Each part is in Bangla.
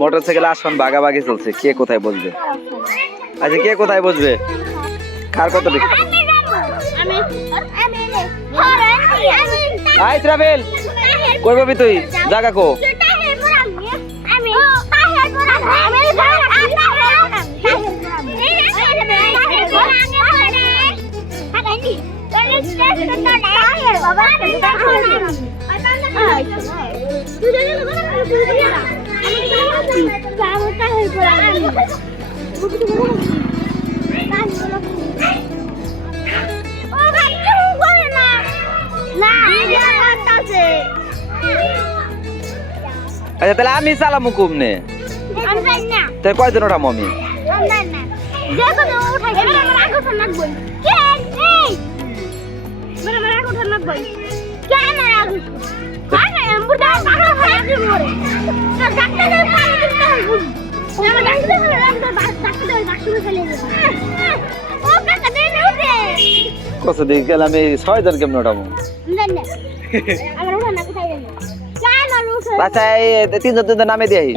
মোটরসাইকেলে আসন ভাগাভাগি চলছে, কে কোথায় বসবে? আচ্ছা কে কোথায় বসবে? কার কত দিক? আই ট্রাভেল কই ববি তুই? জায়গা কো? আচ্ছা তাহলে আমি চালামু কুমনে, তাহলে কয়জন ওঠাম আমি? কত দিকে গেলাম, এই 6 জন কেমন ওঠাবো? আচ্ছা এই 3 জন নামে দিই।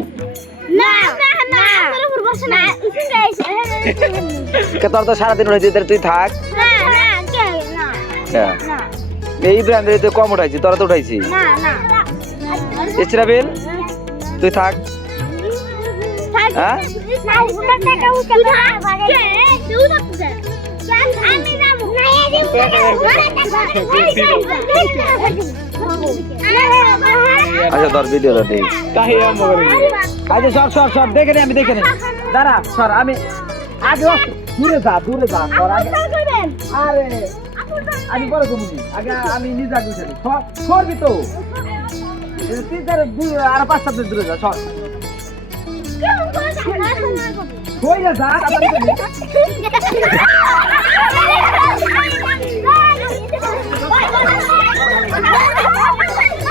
তোর তো সারাদিন উঠেছি, তুই থাক। এই ব্র্যান্ডের তো কম উঠাইছি, তোরা তো উঠাইছি। ইসরাফিল তুই থাক। হ্যাঁ আচ্ছা তোর ভিডিও তো দেখ। আচ্ছা সর সর সর, দেখে নি আমি, দেখে নি। দাঁড়া সর, আমি আগে দূরে যা, দূরে যা। আরে আমি বড় কমুনি, আগে আমি নিজে আগে উঠে সরবি তো। আর 5 7 দূরে যা, সর। কই না যা,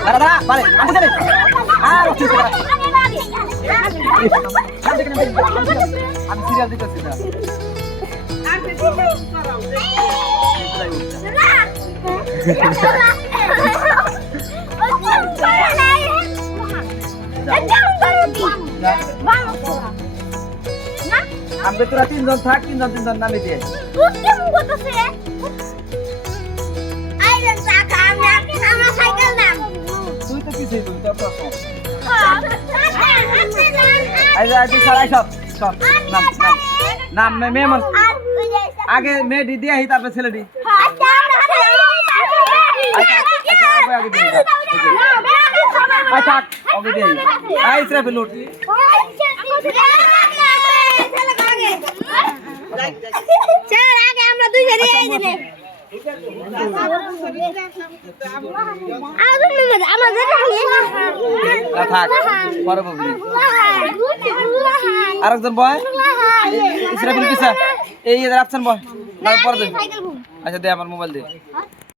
দাঁড়া পারে আমি যাবে। আর আমি সিরিয়াল দিতেছি না। আমি তোরা 3 জন থাক, 3 জন নামে দিয়ে। তুই তো কিছুই তুই তো প্রশ্ন। নাম মেমন আগে মেয়েটি দিয়ে আহি, তারপরে ছেলেটি। আরেকজন বয় ইসরাফিল পিছা, এই আপছেন বয়। আচ্ছা দে আমার মোবাইল দে।